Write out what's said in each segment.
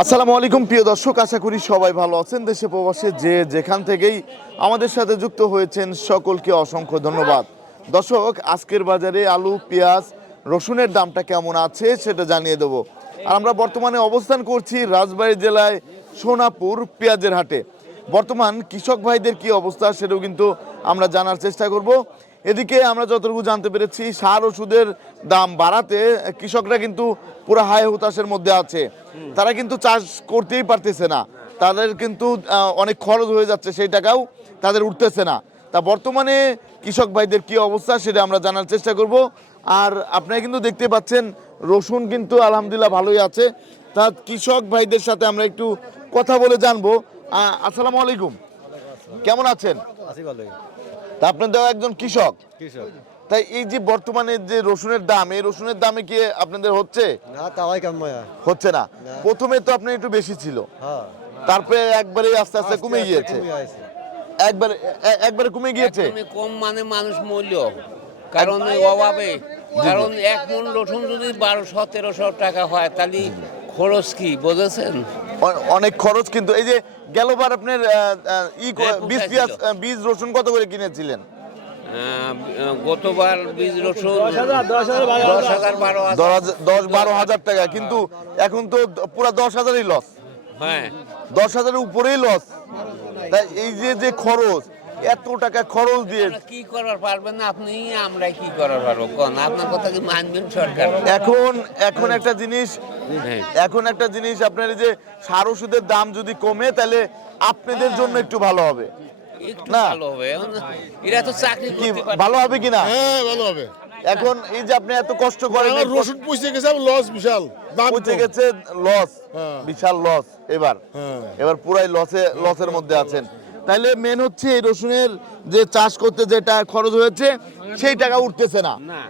আসসালামু আলাইকুম, প্রিয় দর্শক, আশা করি সবাই ভালো আছেন। দেশে প্রবাসে যে যেখান থেকেই আমাদের সাথে যুক্ত হয়েছেন, সকলকে অসংখ্য ধন্যবাদ। দর্শক, আজকের বাজারে আলু, পেঁয়াজ, রসুনের দামটা কেমন আছে সেটা জানিয়ে দেব। আর আমরা বর্তমানে অবস্থান করছি রাজবাড়ী জেলায় সোনাপুর পেঁয়াজের হাটে। বর্তমান কৃষক ভাইদের কি অবস্থা সেটাও কিন্তু আমরা জানার চেষ্টা করব। এদিকে আমরা যতটুকু জানতে পেরেছি, সার ওষুধের দাম বাড়াতে কৃষকরা কিন্তু পুরো হাই হুতাশের মধ্যে আছে। তারা কিন্তু চাষ করতেই পারতেছে না। তাদের কিন্তু অনেক খরচ হয়ে যাচ্ছে, সেই টাকাও তাদের উঠতেছে না। তা বর্তমানে কৃষক ভাইদের কি অবস্থা সেটা আমরা জানার চেষ্টা করব। আর আপনারা কিন্তু দেখতে পাচ্ছেন, রসুন কিন্তু আলহামদুলিল্লাহ ভালোই আছে। তা কৃষক ভাইদের সাথে আমরা একটু কথা বলে জানব। আসসালামু আলাইকুম। কেমন আছেন? তা আপনাদের একজন কৃষক। কৃষক। তাই এই যে বর্তমানে যে রসুনের দাম এই রসুনের দামে কি আপনাদের হচ্ছে? না তাওয়াই কাম মায়া হচ্ছে না। প্রথমে তো আপনার একটু বেশি ছিল। হ্যাঁ। তারপরে একবারে আস্তে আস্তে কমে গিয়েছে। একবারে একবারে কমে গিয়েছে? কম মানে মানুষ মূল্য। কারণ অভাবে। কারণ এক মন রসুন যদি বারো সতেরোশো টাকা হয় তাহলে খরচ কি বুঝেছেন? অনেক খরচ কিন্তু এই যে গেলবার আপনার ই হ্যাঁ, বীজ পিয়াজ বীজ রসুন কত করে কিনেছিলেন? গতবার বীজ রসুন দশ হাজার বারো দশ হাজার হাজার- দশ বারো হাজার টাকা কিন্তু এখন তো পুরা দশ হাজারই লস হ্যাঁ। দশ হাজারের উপরেই লস তাই এই যে যে খরচ এত টাকা খরচ দিয়ে কি করার পারবেন না? আপনি আমরা কি করার পারব? কোন? আপনার কথা কি মানবেন সরকার? এখন এখন একটা জিনিস হ্যাঁ। এখন একটা জিনিস আপনার এই যে সার ওষুধের দাম যদি কমে তাহলে আপনাদের জন্য একটু ভালো হবে। না। ভালো হবে। এরা তো চাকরি কি ভালো হবে কিনা হ্যাঁ ভালো হবে। এখন এই যে আপনি এত কষ্ট করেন রসুন পুষে গেছে লস বিশাল। পচে গেছে লস হ্যাঁ। বিশাল লস এবার। হ্যাঁ। এবার পুরাই লসে লসের মধ্যে আছেন। তাইলে মেন হচ্ছে এই রসুনের যে চাষ করতে যেটা খরচ হয়েছে সেই টাকা উঠতেছে না। না।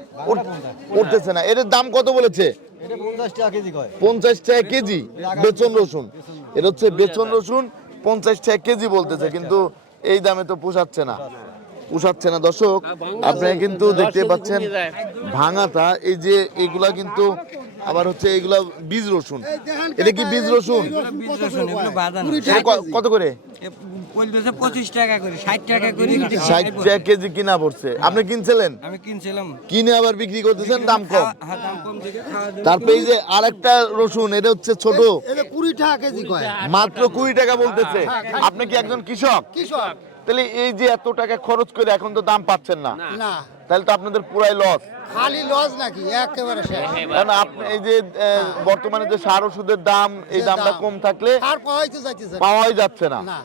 উঠতেছে না। এর দাম কত বলেছে? এটা 50 টাকা কেজি কয়? পঞ্চাশ টাকা কেজি বেচন রসুন। এটা হচ্ছে বেচন রসুন পঞ্চাশ টাকা কেজি বলতেছে কিন্তু এই দামে তো পোষাচ্ছে না। পোষাচ্ছে না। দর্শক আপনারা কিন্তু দেখতে পাচ্ছেন ভাঙাটা এই যে এগুলা কিন্তু আবার হচ্ছে এগুলা বীজ রসুন। এটা কি বীজ রসুন? কত করে পঁচিশ টাকা করে ষাট টাকা করে ষাট টাকা কেজি কিনা পড়ছে। আপনি কিনছিলেন? আমি কিনছিলাম। কিনে আবার বিক্রি করতেছেন দাম কম। হ্যাঁ তারপরে এই যে আরেকটা রসুন এটা হচ্ছে ছোট। কুড়ি টাকা কেজি মাত্র কুড়ি টাকা বলতেছে। আপনি কি একজন কৃষক? কৃষক। তাহলে এই যে এত টাকা খরচ করে এখন তো দাম পাচ্ছেন না। না। তাহলে তো আপনাদের পুরাই লস খালি লস নাকি? একেবারে শেষ। কারণ আপনি এই যে বর্তমানে যে সার ওষুধের দাম এই দামটা কম থাকলে আর পাওয়াইতে যাইতেছে না। পাওয়াই যাচ্ছে না। না।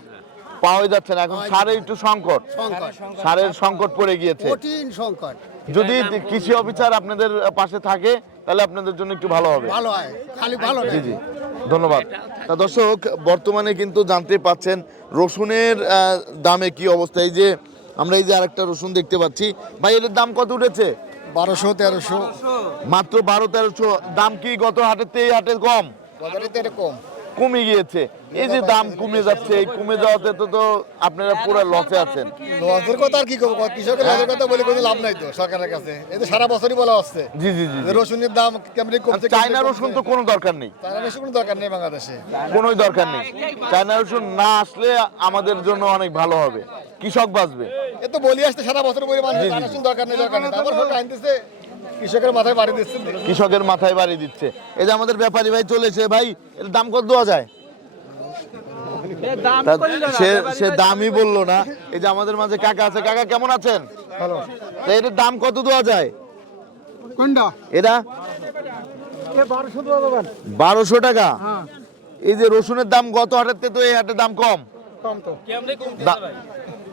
পাওয়াই যাচ্ছে না। এখন সারের একটু সংকট। সংকট। সারের সংকট পড়ে গিয়েছে। কঠিন সংকট। যদি কৃষি অফিসার আপনাদের পাশে থাকে তাহলে আপনাদের জন্য একটু ভালো হবে। ভালো হয়। খালি ভালো জি জি। ধন্যবাদ। তা দর্শক বর্তমানে কিন্তু জানতে পাচ্ছেন রসুনের আহ, দামে কি অবস্থা। এই যে আমরা এই যে আরেকটা রসুন দেখতে পাচ্ছি। ভাই এর দাম কত উঠেছে? বারোশো তেরোশো। মাত্র বারো তেরোশো। দাম কি গত হাটের এই হাটের কম? এরকম কমে গিয়েছে। এই যে দাম কমে যাচ্ছে এই কমে যাওয়াতে তো তো আপনারা পুরো লসে আছেন। লসের কথা আর কি করব? কৃষকের লসের কথা বলে কোনো লাভ নাই তো সরকারের কাছে। এই তো সারা বছরই বলা হচ্ছে। জি জি জি রসুনের দাম কেমনি কমছে চায়না রসুন তো কোনো দরকার নেই। চায়না রসুন কোনো দরকার নেই বাংলাদেশে। কোনোই দরকার নেই। চায়না রসুন না আসলে আমাদের জন্য অনেক ভালো হবে। কৃষক বাঁচবে। এ তো বলি আসতে সারা বছর বলে মানুষ চায়না রসুন দরকার নেই দরকার নেই। তারপর আনতেছে কৃষকের মাথায় বাড়ি দিচ্ছে কৃষকের মাথায় বাড়ি দিচ্ছে। এই যে আমাদের ব্যাপারী ভাই চলেছে ভাই এর দাম কত দেওয়া যায়? সে সে দামই বলল না। এই যে আমাদের মাঝে কাকা আছে কাকা কেমন আছেন? ভালো। এর দাম কত দেওয়া যায়? কোনটা? এরা বারোশো টাকা? এই যে রসুনের দাম গত হাটের থেকে তো এই হাটের দাম কম। কম তো। দা-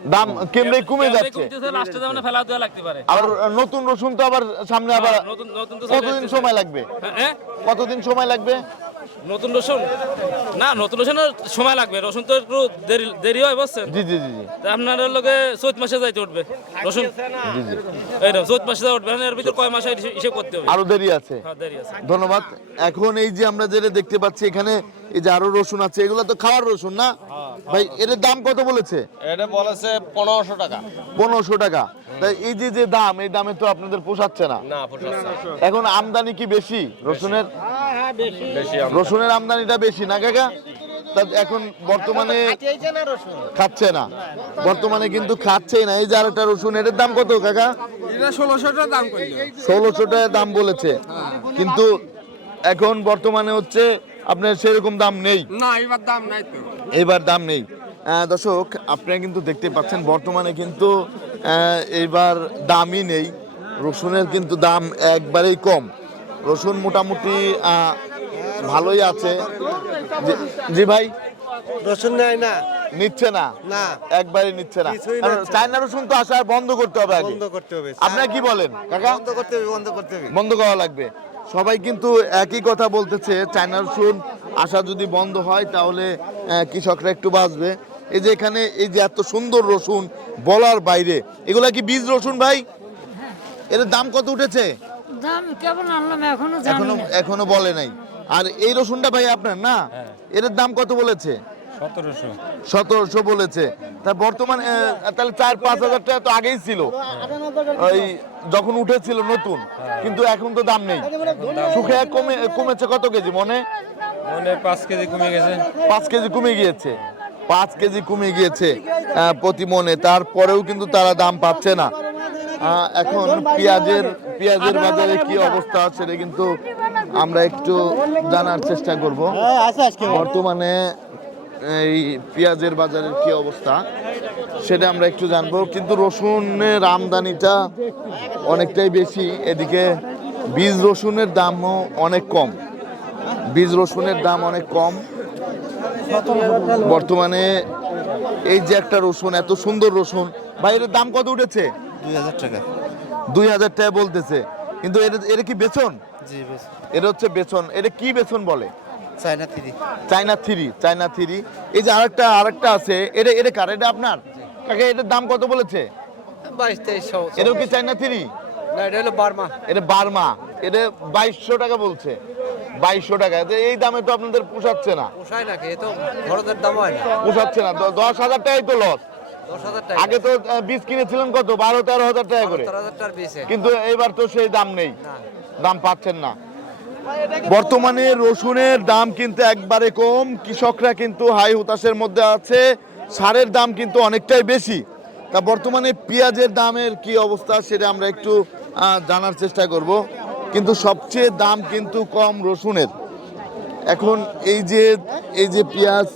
দাম কেমনে কমে যাচ্ছে? লাস্টে যেমন ফেলা দেওয়া লাগতে পারে। আবার নতুন রসুন তো আবার সামনে আবার নতুন নতুন তো কতদিন সময় লাগবে? হ্যাঁ। কতদিন সময় লাগবে? নতুন রসুন? না নতুন রসুনের সময় লাগবে। রসুন তো একটু দেরি দেরি হয় বুঝছেন? জি জি জি আপনার লোকে চৈত মাসে যাইতে উঠবে রসুন। এই না চৈত মাসে যাই উঠবে। এর ভিতর কয় মাসে হিসেব- করতে হবে? আরও দেরি আছে। হ্যাঁ দেরি আছে। ধন্যবাদ। এখন এই যে আমরা যেটা দেখতে পাচ্ছি এখানে এই যে আরও রসুন আছে এগুলো তো খাওয়ার রসুন না? ভাই এর দাম কত বলেছে? এটা বলেছে পনেরোশো টাকা। পনেরোশো টাকা। তাই এই যে যে দাম এই দামে তো আপনাদের পোষাচ্ছে না। না পোষাচ্ছে না। এখন আমদানি কি বেশি রসুনের? রসুনের আমদানিটা বেশি না কাকা? তা এখন বর্তমানে খাচ্ছে না। বর্তমানে কিন্তু খাচ্ছেই না। এই যে আরেকটা রসুন এটার দাম কত কাকা? ষোলোশো টাকা দাম ষোলোশো টাকা দাম বলেছে। কিন্তু এখন বর্তমানে হচ্ছে আপনার সেরকম দাম নেই। না এবার দাম নাই তো। এইবার দাম নেই। দর্শক আপনারা কিন্তু দেখতে পাচ্ছেন বর্তমানে কিন্তু আহ, এইবার দামই নেই। রসুনের কিন্তু দাম একবারেই কম। রসুন মোটামুটি ভালোই আছে। জি- ভাই? রসুন নেয় না। নিচ্ছে না? না। একবারই নিচ্ছে না। চায়না রসুন তো আসা বন্ধ করতে হবে আগে। বন্ধ করতে হবে। আপনারা কি বলেন কাকা? বন্ধ করতে হবে বন্ধ করতে হবে। বন্ধ করা লাগবে। সবাই কিন্তু একই কথা বলতেছে চায়না রসুন আসা যদি বন্ধ হয় তাহলে কৃষকরা একটু বাঁচবে। এই যে এখানে এই যে এত সুন্দর রসুন বলার বাইরে এগুলা কি বীজ রসুন ভাই? এর দাম কত উঠেছে? দাম কেমন আনলাম এখনও জানি এখনও না। এখনও বলে নাই। আর এই রসুনটা ভাই আপনার না? এর দাম কত বলেছে? সতেরোশো। সতেরোশো বলেছে। তা বর্তমানে তাহলে চার পাঁচ হাজার টাকা তো আগেই ছিল। ওই যখন উঠেছিল নতুন কিন্তু এখন তো দাম নেই। সুখে কমে কমেছে কত কেজি মনে? মনে পাঁচ কেজি কমে গেছে। পাঁচ কেজি কমে গিয়েছে। পাঁচ কেজি কমে গিয়েছে আহ, প্রতি মনে। তারপরেও কিন্তু তারা দাম পাচ্ছে না। এখন পেঁয়াজের পেঁয়াজের বাজারে কি অবস্থা সেটা কিন্তু আমরা একটু জানার চেষ্টা করব। বর্তমানে এই পেঁয়াজের বাজারের কি অবস্থা সেটা আমরা একটু জানব। কিন্তু রসুনের আমদানিটা অনেকটাই বেশি, এদিকে বীজ রসুনের দামও অনেক কম। বীজ রসুনের দাম অনেক কম। বর্তমানে এই যে একটা রসুন, এত সুন্দর রসুন বাইরের দাম কত উঠেছে? দুই হাজার টাকা। দুই হাজার টাকা বলতেছে। কিন্তু এটা এটা কি বেতন জি এটা হচ্ছে বেতন এটা কি বেতন বলে? China three. China three China three. এই যে আরেকটা আরেকটা আছে। এটা এটা কার? এটা আপনার? কাকে এটার দাম কত বলেছে? বাইশ তেইশশো এটাও কি চাইনা থ্রি? না এটা হলো বার্মা। এটা বার্মা। এটা বাইশশো টাকা বলছে। বাইশশো টাকা। এই দামে তো আপনাদের পোষাচ্ছে না। পোষায় নাকি এ তো খরচের দাম হয় না। পোষাচ্ছে না। দশ হাজার টাকাই তো লস আগে তো বীজ কিনেছিলেন কত? বারো তেরো হাজার টাকা করে। কিন্তু এবার তো সেই দাম নেই। দাম পাচ্ছেন না। বর্তমানে রসুনের দাম কিন্তু একবারে কম। কৃষকরা কিন্তু হাই হতাশের মধ্যে আছে। সারের দাম কিন্তু অনেকটাই বেশি। তা বর্তমানে পেঁয়াজের দামের কি অবস্থা সেটা আমরা একটু জানার চেষ্টা করব। কিন্তু সবচেয়ে দাম কিন্তু কম রসুনের। এখন এই যে এই যে পেঁয়াজ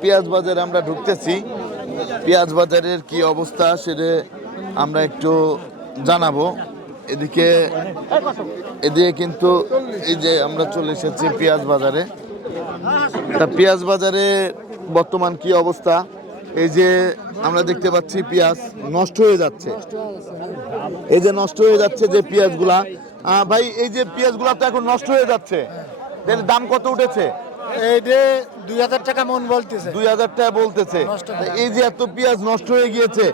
পেঁয়াজ বাজারে আমরা ঢুকতেছি পেঁয়াজ বাজারের কি অবস্থা সেটা আমরা একটু জানাব। এদিকে এদিকে কিন্তু এই যে আমরা চলে এসেছি পেঁয়াজ বাজারে তা পেঁয়াজ বাজারে বর্তমান কি অবস্থা? এই যে আমরা দেখতে পাচ্ছি পেঁয়াজ নষ্ট হয়ে যাচ্ছে। এই যে নষ্ট হয়ে যাচ্ছে যে পেঁয়াজগুলা। ভাই, এই যে পেঁয়াজগুলা তো এখন নষ্ট হয়ে যাচ্ছে। দাম কত উঠেছে? এইটা দুই হাজার টাকা মন বলতেছে। দুই হাজার টাকা বলতেছে। এই যে এত পেঁয়াজ নষ্ট হয়ে গিয়েছে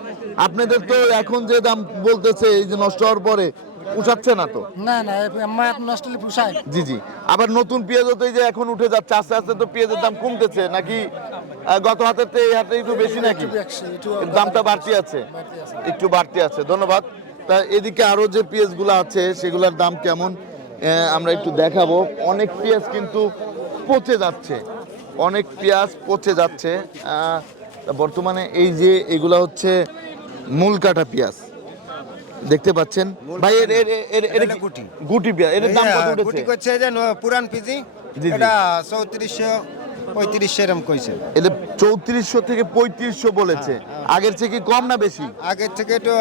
আপনাদের তো এখন যে দাম বলতেছে এই যে নষ্ট হওয়ার পরে পোষাচ্ছে না তো? না না আমার এত নষ্ট হলে পোষায়। জি জি। আবার নতুন পেঁয়াজও তো এই যে এখন উঠে যাচ্ছে আস্তে আস্তে তো পেঁয়াজের দাম কমতেছে নাকি গত হাতের থেকে এই হাতে একটু বেশি নাকি দামটা বাড়তি আছে। একটু বাড়তি আছে। ধন্যবাদ। তা এদিকে আরও যে পেঁয়াজগুলো আছে সেগুলোর দাম কেমন? আমরা একটু দেখাবো। অনেক পেঁয়াজ কিন্তু পচে যাচ্ছে। অনেক পেঁয়াজ পচে যাচ্ছে। আহ, বর্তমানে এই যে এগুলা হচ্ছে মূল কাটা পেঁয়াজ। দেখতে পাচ্ছেন? ভাই এর এর এর এর গুটি। গুটি পেঁয়াজ। এর দাম কত উঠেছে? গুটি করছে যে পুরান পিজি। এটা চৌত্রিশশো পঁয়ত্রিশশো এরকম কইছে। এটা চৌত্রিশশো থেকে পঁয়ত্রিশশো বলেছে। আগের থেকে কম না বেশি? আগের থেকে একটু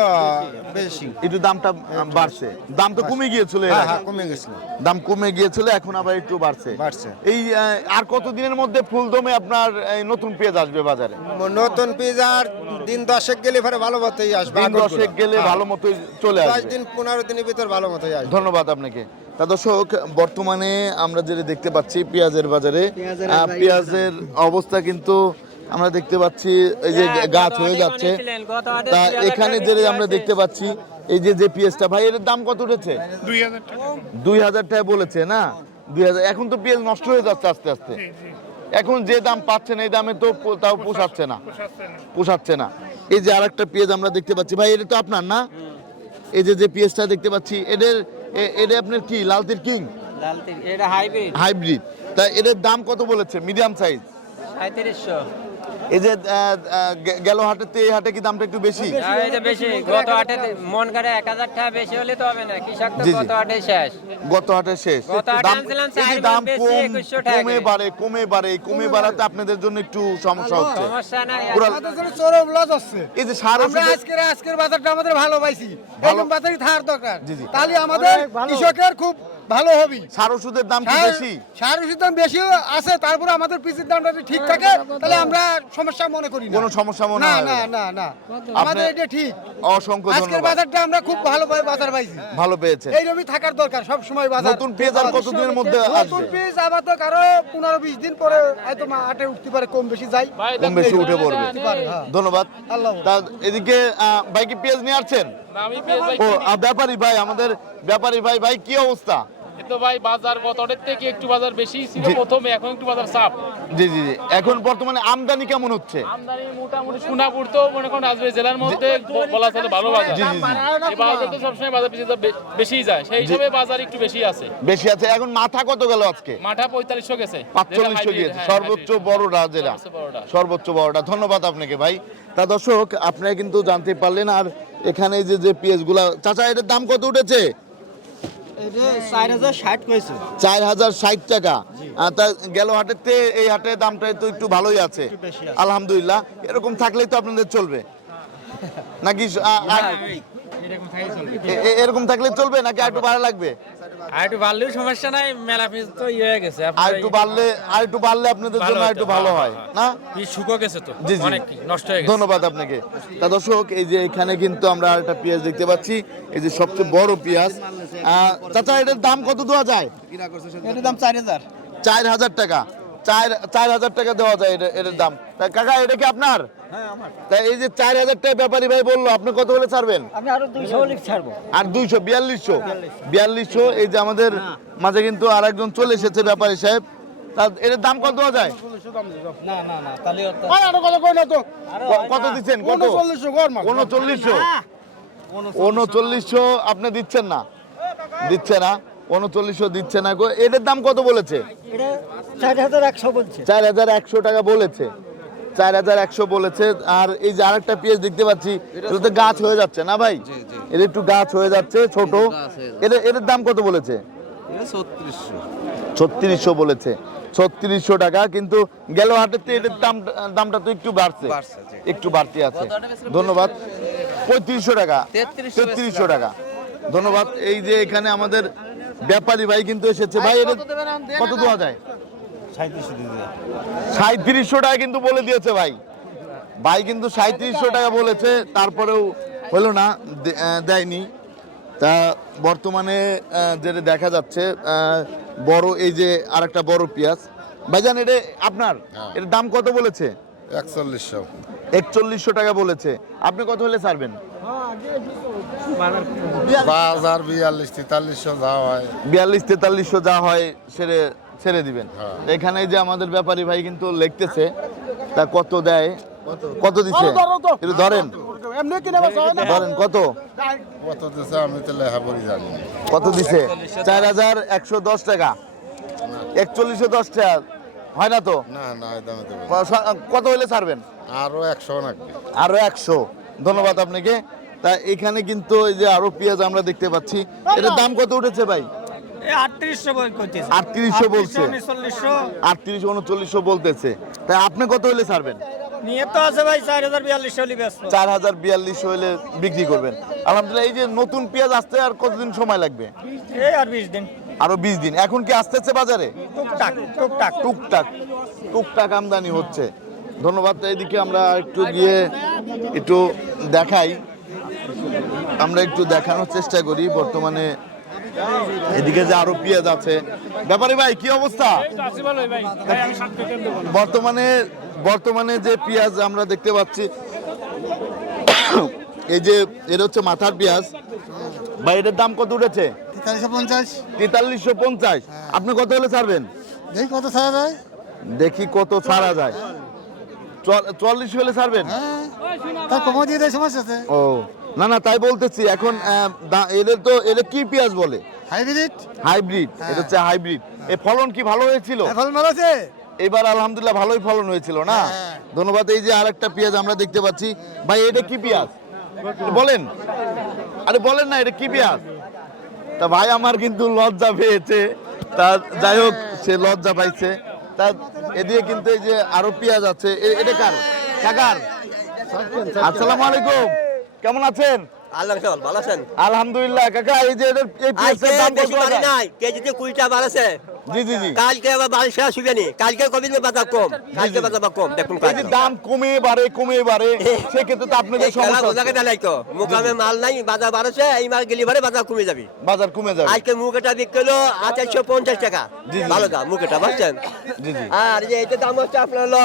বেশি। একটু দামটা বাড়ছে। দাম তো কমে গিয়েছিল হ্যাঁ হ্যাঁ কমে গেছিল। দাম কমে গিয়েছিল এখন আবার একটু বাড়ছে। বাড়ছে। এই আর কত দিনের মধ্যে ফুলদমে আপনার এই নতুন পেঁয়াজ আসবে বাজারে? নতুন নতুন আর দিন দশেক গেলে পরে ভালো মতোই আসবে দিন দশেক গেলে হ্যাঁ। ভালো মতোই চলে দশ আসবে। দিন পনেরো দিনের ভিতর ভালো মতোই আসবে। ধন্যবাদ আপনাকে। তা দর্শক বর্তমানে আমরা যেটা দেখতে পাচ্ছি পেঁয়াজের বাজারে পেঁয়াজের আহ, পেঁয়াজের অবস্থা কিন্তু আমরা দেখতে পাচ্ছি এই যে গাছ হয়ে যাচ্ছে। তা এখানে যে আমরা দেখতে পাচ্ছি এই যে যে পেঁয়াজটা ভাই এর দাম কত উঠেছে? দুই হাজার টাকা। বলেছে না? দুই হাজার এখন তো পেঁয়াজ নষ্ট হয়ে যাচ্ছে আস্তে আস্তে। এখন যে দাম পাচ্ছেন এই দামে তো তাও পোষাচ্ছে না। পোষাচ্ছে না। এই যে আর একটা পেঁয়াজ আমরা দেখতে পাচ্ছি ভাই এটা তো আপনার না? এই যে যে পেঁয়াজটা দেখতে পাচ্ছি এদের এটা আপনার কি লালতির কিং? লালতির এটা হাইব্রিড হাইব্রিড তা এদের দাম কত বলেছে? মিডিয়াম সাইজ সাঁত্রিশশো এই যে গেল হাটেতে এই হাটে কি দামটা একটু বেশি? এটা বেশি। গত হাটে মন করে এক হাজার টাকা বেশি হলে তো হবে না। কৃষক তো। গত হাটে শেষ। গত হাটে শেষ। দাম কম কমে বাড়ে কমে বাড়ে কমে বাড়াতে আপনাদের জন্য একটু সমস্যা হচ্ছে। সমস্যা নাই। পুরা- চরম লস হচ্ছে। এই যে সার আমরা আজকের আজকের বাজারটা আমাদের ভালো পাইছি। ভালো- বাজারই থাকার দরকার। তাহলে আমাদের কৃষকের খুব ভালো হবে। সার ওষুধের দাম কি বেশি? সার ওষুধের দাম বেশি আছে তারপরে আমাদের পিসির দামটা যদি ঠিক থাকে তাহলে আমরা সমস্যা মনে করি না। কোনো সমস্যা মনে না হয় না। না। না আমাদের এটা ঠিক। অসংখ্য আজকের বাজারটা আমরা খুব ভালো ভাবে বাজার পাইছি। ভালো পেয়েছেন। এইরকমই থাকার দরকার সব সময় বাজার। নতুন পেঁয়াজ আর কতদিনের মধ্যে আসবে? নতুন পিস আবার তো কারও পনেরো বিশ দিন পরে হয়তো মা আটে উঠতে পারে কম বেশি যাই কম বেশি উঠে পড়বে। হ্যাঁ। ধন্যবাদ। আল্লাহ। এদিকে আহ, ভাই কি পেঁয়াজ নিয়ে আসছেন? আমি পেঁয়াজ ভাই ও ব্যাপারী ভাই আমাদের ব্যাপারী ভাই ভাই কি অবস্থা? তো ভাই বাজার গতরের থেকে একটু বাজার বেশি ছিল প্রথমে এখন একটু বাজার চাপ। জি জি জি। এখন বর্তমানে আমদানি কেমন হচ্ছে? আমদানি মোটামুটি সোনাপুর তো মনে করেন রাজবাড়ী জেলার মধ্যে বলা চলে ভালো বাজার। জি, জি, জি। এই বাজার তো সবসময় বাজার বেশি বেশি যায়। সেই হিসাবে বাজার একটু বেশি আছে। বেশি আছে। এখন মাথা কত গেল আজকে? মাঠা পঁয়তাল্লিশশো গেছে। পাঁচচল্লিশশো গিয়েছে। হ্যাঁ, সর্বোচ্চ hybrid। বড় সর্বোচ্চ বড়টা। ধন্যবাদ আপনাকে ভাই। তা দর্শক আপনারা কিন্তু জানতে পারলেন আর এখানে যে যে পেঁয়াজগুলা চাচা এটার দাম কত উঠেছে? চার হাজার ষাট টাকা। তা গেল থেকে এই হাটের দামটা তো একটু ভালোই আছে। আলহামদুলিল্লাহ। এরকম থাকলেই তো আপনাদের চলবে। নাকি এরকম থাকলে চলবে। নাকি আর একটু ভালো লাগবে? আর একটু বাড়লেও সমস্যা নাই মেলা পিস তো ইয়ে হয়ে গেছে। আর একটু বাড়লে আর একটু বাড়লে আপনাদের জন্য একটু ভালো হয় না? শুকো গেছে তো। জি জি। নষ্ট হয়ে গেছে। ধন্যবাদ আপনাকে। তা দর্শক এই যে এখানে কিন্তু আমরা একটা পেঁয়াজ দেখতে পাচ্ছি। এই যে সবচেয়ে বড় পেঁয়াজ চাচা এটার দাম কত দেওয়া যায়? এটার দাম চার হাজার। চার হাজার টাকা। চার চার হাজার টাকা দেওয়া যায় এটা এটার দাম। তা কাকা এটা কি আপনার? তা এই যে চার হাজার টাকা ব্যাপারী ভাই বলল আপনি কত হলে ছাড়বেন? আমি আরও দুইশো বিয়াল্লিশশো। বিয়াল্লিশশো। এই যে আমাদের মাঝে কিন্তু আর একজন চলে এসেছে ব্যাপারী সাহেব। তা এটার দাম কত দেওয়া যায়? না না না তাহলে আর আরও কথা কই না তো। ক- কত দিচ্ছেন? কত? উনচল্লিশশো উনচল্লিশশো আপনি দিচ্ছেন না। দিচ্ছে না উনচল্লিশশো দিচ্ছে না গো। এটার দাম কত বলেছে? চার হাজার একশো চার হাজার একশো টাকা বলেছে। চার হাজার একশো বলেছে। আর এই যে আরেকটা পেঁয়াজ দেখতে পাচ্ছি এটা তো গাছ হয়ে যাচ্ছে না ভাই? এটা একটু গাছ হয়ে যাচ্ছে ছোট। এটা এটার দাম কত বলেছে? ছত্রিশশো। বলেছে। ছত্রিশশো টাকা কিন্তু গেল হাটের থেকে এটার দাম দামটা তো একটু বাড়ছে। একটু বাড়তি আছে। ধন্যবাদ। পঁয়ত্রিশশো টাকা। তেত্রিশশো টাকা। ধন্যবাদ। এই যে এখানে আমাদের ব্যাপারী ভাই কিন্তু এসেছে। ভাই এটা কত দেওয়া যায়? সাঁত্রিশশো টাকা কিন্তু বলে দিয়েছে ভাই। ভাই কিন্তু সাঁত্রিশশো টাকা বলেছে তারপরেও হলো না দে- দেয়নি। তা বর্তমানে যেটা দেখা যাচ্ছে বড় এই যে আর একটা বড় পেঁয়াজ। ভাইজান এটা আপনার? এর দাম কত বলেছে? একচল্লিশশো। একচল্লিশশো টাকা বলেছে। আপনি কত হলে ছাড়বেন? বাজার বিয়াল্লিশ তেতাল্লিশশো যা হয়। বিয়াল্লিশ তেতাল্লিশশো যা হয় সেরে ছেড়ে দিবেন। এখানে যে আমাদের ব্যাপারী ভাই কিন্তু লিখতেছে তা কত দেয়? কত? দিচ্ছে একটু ধরেন। এমনি কিনে বেচা হয় না? ধরেন কত? কত দিছে আমি তো লেখাপড়ি জানি কত দিছে? চার হাজার একশো দশ টাকা। একচল্লিশশো দশ টাকা। হয় না তো? না না কত হলে ছাড়বেন? আরও একশো নাকি। আরও একশো। ধন্যবাদ আপনাকে। তা এখানে কিন্তু এই যে আরও পেঁয়াজ আমরা দেখতে পাচ্ছি। এটার দাম কত উঠেছে ভাই? আটত্রিশশো বলছে। উনচল্লিশশো। আটত্রিশ উনচল্লিশশো বলতেছে। তাই আপনি কত হলে ছাড়বেন? নিয়ে তো আছে ভাই চার হাজার চার হাজার বিয়াল্লিশ হলে বিক্রি করবেন। আলহামদুলিল্লাহ এই যে নতুন পেঁয়াজ আসতে আর কতদিন সময় লাগবে? এই আর বিশ দিন। আরও বিশ দিন। এখন কি আসতেছে বাজারে? টুকটাক টুকটাক। টুকটাক টুকটাক আমদানি হচ্ছে। ধন্যবাদ এদিকে আমরা একটু গিয়ে একটু দেখাই। আমরা একটু দেখানোর চেষ্টা করি বর্তমানে এদিকে যে আরও পেঁয়াজ আছে। ব্যাপারে ভাই কি অবস্থা? বর্তমানে বর্তমানে যে পেঁয়াজ আমরা দেখতে পাচ্ছি এই যে এটা হচ্ছে মাথার পেঁয়াজ। ভাই এটার দাম কত উঠেছে? তেতাল্লিশশো পঞ্চাশ। পঞ্চাশ। আপনি কত হলে ছাড়বেন? দেখি কত ছাড়া যায়। দেখি কত ছাড়া যায়। চুয়াল্লিশ হলে ছাড়বেন? সমস্যা ও। না না তাই বলতেছি এখন আহ, এদের তো এদের কি পেঁয়াজ বলে হাইব্রিড হাইব্রিড এটা হচ্ছে হাইব্রিড এই ফলন কি ভালো হয়েছিল এখন ভালো আছে এবার আলহামদুলিল্লাহ ভালোই ফলন হয়েছিল না হ্যাঁ। ধন্যবাদ এই যে আরেকটা পেঁয়াজ আমরা দেখতে পাচ্ছি ভাই এটা কি পেঁয়াজ বলেন আরে বলেন না এটা কি পেঁয়াজ তা ভাই আমার কিন্তু লজ্জা পেয়েছে তা যাই হোক সে লজ্জা পাইছে তা এদিকে কিন্তু এই যে আরও পেঁয়াজ আছে এ- এটা কার কাকার আসসালামু আলাইকুম কেমন আছেন? আল্লাহ আলহামদুলিল্লাহ কাকা এই যে এদের এই পেঁয়াজের দাম কত টাকা? নাই? কেজিতে কুড়ি টাকা বাড়াছে জি জি জি। কালকে আবার বারিশ আসবে নি। কালকে কবি বাজার কম। কালকে বাজার কম দেখুন এই দাম কমে বাড়ে কমে বাড়ে সেক্ষেত্রে তো আপনাদের সমস্যা হচ্ছে। জায়গাটা তো। মুকামে মাল নাই বাজার বাড়াছে এই মাল গেলি পরে বাজার কমে যাবে। বাজার কমে যাবে। আজকে মুখেটা বিকলো আঠাশশো পঞ্চাশ টাকা। ভালো দাম মুখেটা বুঝছেন? জি জি। আর যে এইটা দাম হচ্ছে আপনার হলো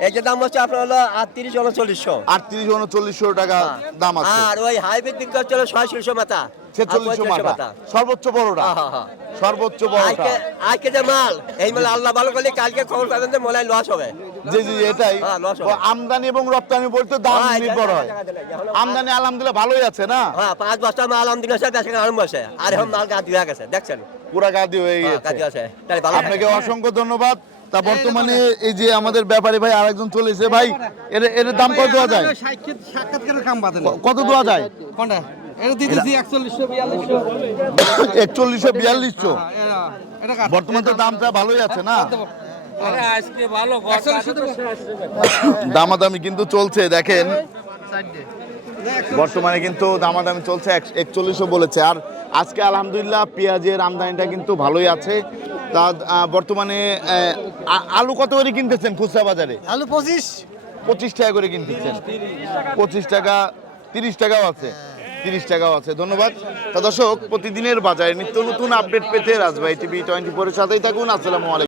দাম হচ্ছে আপনার হলো আটত্রিশ উনচল্লিশশো। আটত্রিশ উনচল্লিশশো টাকা দাম আছে। আর ওই হাইব্রিড হচ্ছে ছয়শো মাথা। ছেচল্লিশশো মাথা। সর্বোচ্চ বড়টা। হ্যাঁ, হ্যাঁ, হ্যাঁ। সর্বোচ্চ বড়টা। আজকে যে মাল এই মাল আল্লাহ ভালো করলে কালকে খবর পাবেন যে মোলাই লস হবে। জি জি এটাই। হ্যাঁ, আমদানি এবং রপ্তানি বলতে দাম হ্যাঁ, নির্ভর হয়। আমদানি আলহামদুলিল্লাহ ভালোই আছে না? হ্যাঁ পাঁচ বস্তা মাল বেচা আরম্ভ আছে আর এখন মাল গাছ হয়ে গেছে দেখছেন? পুরা গাদি হয়ে হ্যাঁ, গেছে। আপনাকে অসংখ্য ধন্যবাদ। তা বর্তমানে এই যে আমাদের ব্যাপারী ভাই আরেকজন চলেছে ভাই এর এর দাম কত দেওয়া যায়? সাক্ষাৎকারের কাম বাদে ক- কত দেওয়া যায়? একচল্লিশশো বিয়াল্লিশশো। একচল্লিশশো বিয়াল্লিশশো। এটা বর্তমান তো দামটা ভালোই আছে না? আজকে ভালো দামাদামি কিন্তু চলছে দেখেন। বর্তমানে কিন্তু দামাদামি চলছে এক- একচল্লিশও বলেছে। আর আজকে আলহামদুলিল্লাহ পেঁয়াজের আমদানিটা কিন্তু ভালোই আছে। তা বর্তমানে আলু কত করে কিনতেছেন খুচরা বাজারে? আলু পঁচিশ। পঁচিশ টাকা করে কিনতেছেন। পঁচিশ টাকা তিরিশ টাকাও আছে। তিরিশ টাকাও আছে। ধন্যবাদ। তা দর্শক প্রতিদিনের বাজারে নিত্য নতুন আপডেট পেতে রাজবাই টিভি টোয়েন্টি ফোরের সাথেই থাকুন। আসসালামু আলাইকুম।